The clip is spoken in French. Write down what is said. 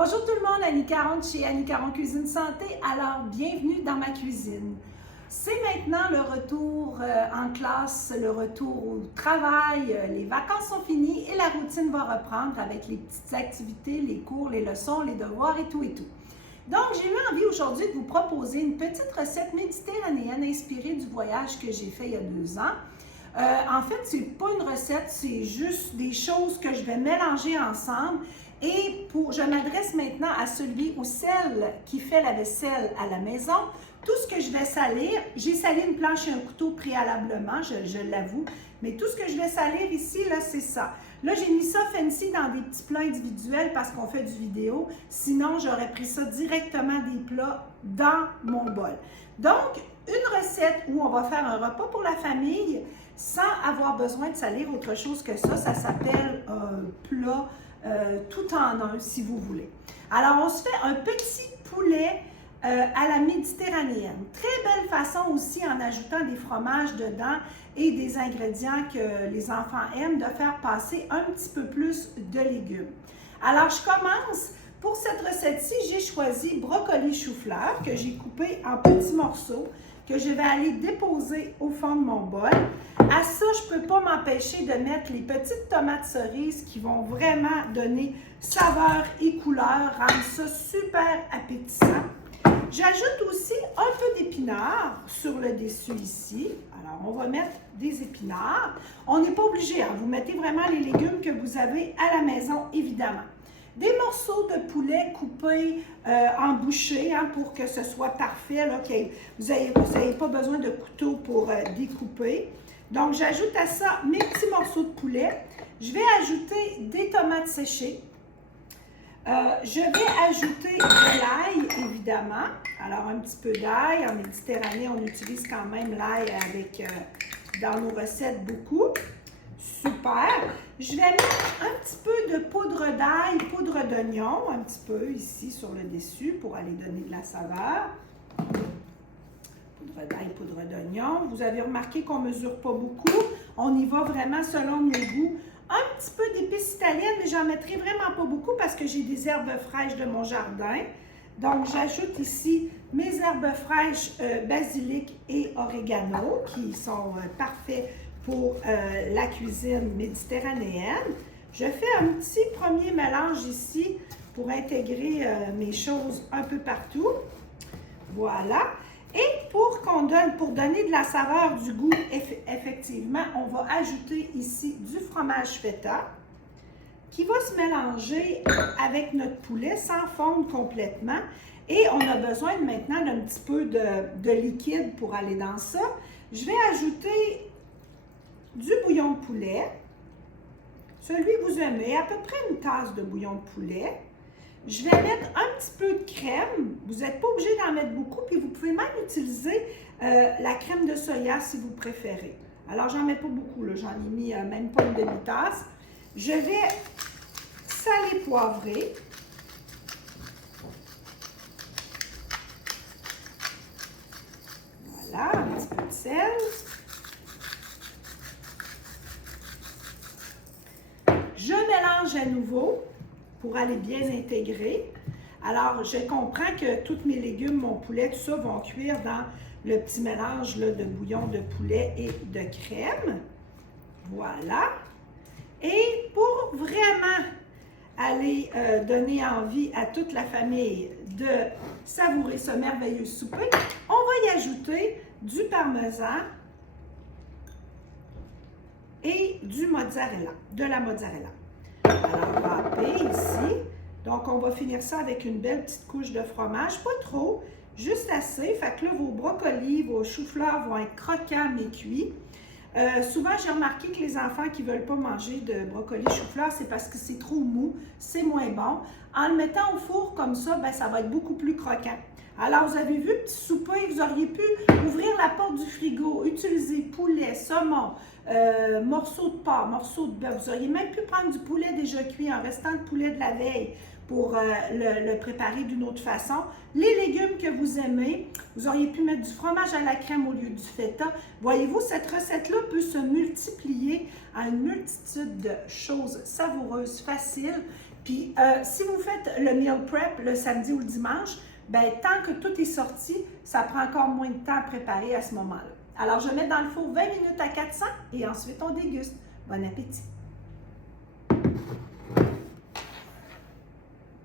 Bonjour tout le monde, Annie Caron chez Annie Caron Cuisine Santé. Alors, bienvenue dans ma cuisine. C'est maintenant le retour en classe, le retour au travail, les vacances sont finies et la routine va reprendre avec les petites activités, les cours, les leçons, les devoirs et tout et tout. Donc, j'ai eu envie aujourd'hui de vous proposer une petite recette méditerranéenne inspirée du voyage que j'ai fait il y a 2 ans. En fait, c'est pas une recette, c'est juste des choses que je vais mélanger ensemble. Et je m'adresse maintenant à celui ou celle qui fait la vaisselle à la maison. Tout ce que je vais salir, j'ai sali une planche et un couteau préalablement, je l'avoue, mais tout ce que je vais salir ici, là, c'est ça. Là, j'ai mis ça fancy dans des petits plats individuels parce qu'on fait du vidéo. Sinon, j'aurais pris ça directement des plats dans mon bol. Donc, une recette où on va faire un repas pour la famille sans avoir besoin de salir autre chose que ça. Ça s'appelle un plat tout en un, si vous voulez. Alors, on se fait un petit poulet à la méditerranéenne. Très belle façon aussi, en ajoutant des fromages dedans et des ingrédients que les enfants aiment, de faire passer un petit peu plus de légumes. Alors, je commence. Pour cette recette-ci, j'ai choisi brocoli chou-fleur que j'ai coupé en petits morceaux que je vais aller déposer au fond de mon bol. À ça, je ne peux pas m'empêcher de mettre les petites tomates cerises qui vont vraiment donner saveur et couleur, rendre ça super appétissant. J'ajoute aussi un peu d'épinards sur le dessus ici. Alors, on va mettre des épinards. On n'est pas obligé, hein? Vous mettez vraiment les légumes que vous avez à la maison, évidemment. Des morceaux de poulet coupés en bouchées hein, pour que ce soit parfait. Là, vous n'avez pas besoin de couteau pour découper. Donc, j'ajoute à ça mes petits morceaux de poulet. Je vais ajouter des tomates séchées. Je vais ajouter de l'ail, évidemment. Alors, un petit peu d'ail. En Méditerranée, on utilise quand même l'ail avec dans nos recettes beaucoup. Super. Je vais mettre un petit peu de poudre d'ail, poudre d'oignon, un petit peu ici sur le dessus pour aller donner de la saveur. Poudre d'ail, poudre d'oignon. Vous avez remarqué qu'on ne mesure pas beaucoup. On y va vraiment selon nos goûts. Un petit peu d'épices italiennes, mais j'en mettrai vraiment pas beaucoup parce que j'ai des herbes fraîches de mon jardin. Donc, j'ajoute ici mes herbes fraîches, basilic et oregano qui sont parfaits pour la cuisine méditerranéenne. Je fais un petit premier mélange ici pour intégrer mes choses un peu partout. Voilà. Et pour donner de la saveur, du goût, effectivement, on va ajouter ici du fromage feta qui va se mélanger avec notre poulet sans fondre complètement. Et on a besoin maintenant d'un petit peu de liquide pour aller dans ça. Je vais ajouter du bouillon de poulet, celui que vous aimez, à peu près une tasse de bouillon de poulet. Je vais mettre un petit peu de crème. Vous n'êtes pas obligé d'en mettre beaucoup, puis vous pouvez même utiliser la crème de soya si vous préférez. Alors, j'en mets pas beaucoup, j'en ai mis même pas une demi-tasse. Je vais saler, poivrer. Voilà, un petit peu de sel. Je mélange à nouveau pour aller bien intégrer. Alors, je comprends que tous mes légumes, mon poulet, tout ça vont cuire dans le petit mélange là, de bouillon de poulet et de crème. Voilà. Et pour vraiment aller donner envie à toute la famille de savourer ce merveilleux souper, on va y ajouter du parmesan et du mozzarella, de la mozzarella. Alors, râpé ici. Donc, on va finir ça avec une belle petite couche de fromage. Pas trop, juste assez. Fait que là, vos brocolis, vos choux-fleurs vont être croquants mais cuits. Souvent, j'ai remarqué que les enfants qui ne veulent pas manger de brocoli chou-fleur, c'est parce que c'est trop mou, c'est moins bon. En le mettant au four comme ça, ben, ça va être beaucoup plus croquant. Alors, vous avez vu, petit souper, vous auriez pu ouvrir la porte du frigo, utiliser poulet, saumon, morceaux de porc, morceaux de bœuf. Vous auriez même pu prendre du poulet déjà cuit, en restant de poulet de la veille pour le préparer d'une autre façon. Les légumes que vous aimez, vous auriez pu mettre du fromage à la crème au lieu du feta. Voyez-vous, cette recette-là peut se multiplier à une multitude de choses savoureuses, faciles. Puis, si vous faites le meal prep le samedi ou le dimanche, ben tant que tout est sorti, ça prend encore moins de temps à préparer à ce moment-là. Alors, je mets dans le four 20 minutes à 400 et ensuite on déguste. Bon appétit!